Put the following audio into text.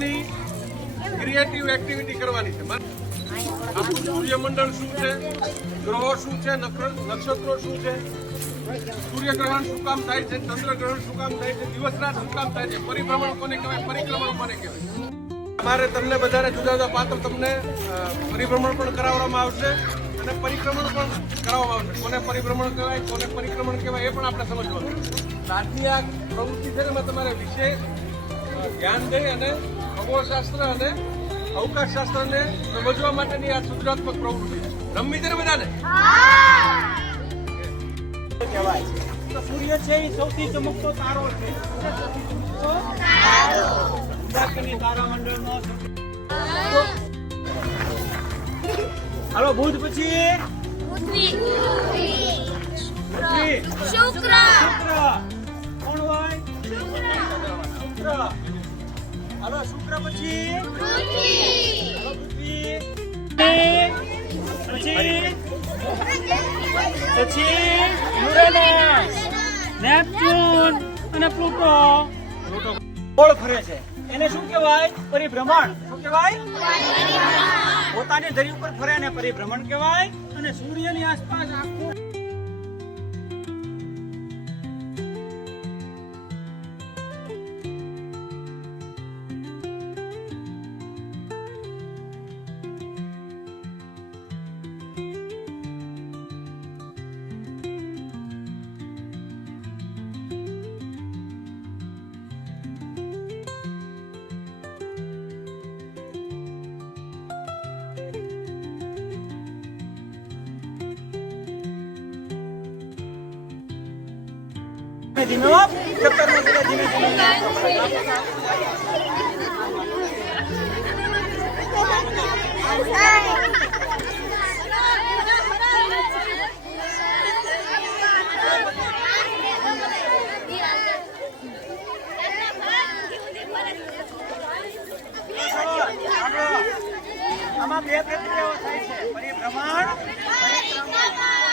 વિચારવાની, creative activity કરવાની છે. આપણું સૂર્યમંડળ શું છે, ગ્રહો શું છે, નક્ષત્રો શું છે, સૂર્યગ્રહણ શું કામ થાય છે, ચંદ્રગ્રહણ શું કામ થાય છે, દિવસ રાત શું કામ થાય છે, પરિભ્રમણ કોને કહેવાય, પરિક્રમણ કોને કહેવાય. અમારે તમને બધાને જુદા જુદા પાત્ર તમને પરિભ્રમણ પણ કરાવવામાં આવશે અને પરિક્રમણ પણ કરાવવામાં આવશે. કોને પરિભ્રમણ કહેવાય, કોને પરિક્રમણ કહેવાય એ પણ આપણે સમજવાનું. આજની આ પ્રવૃત્તિ છે એમાં તમારે વિશેષ ધ્યાન દઈ અને ખગોળશાસ્ત્ર અને અવકાશશાસ્ત્રને સમજવા માટેની આ સૂચનાત્મક પ્રવૃત્તિ છે. રમવી છે ને બધાને? કહેવાય તો સૂર્ય છે એ સૌથી ચમકતો તારો છે. તારામંડળનો હાલો બુધ પછી શુક્ર કોણ હોય? શુક્ર. હાલો શુક્ર પછી યુરેનસ, નેપચ્યુન અને પ્લુટો ગોળ ફરે છે. એને શું કહેવાય? પરિભ્રમણ. શું કહેવાય? પોતાની ધરી ઉપર ફરે ને પરિભ્રમણ કહેવાય. અને સૂર્યની આસપાસ આખું ધીમે આમાં બે પ્રક્રિયાઓ થાય છે: પરિભ્રમણ, પરિક્રમણ.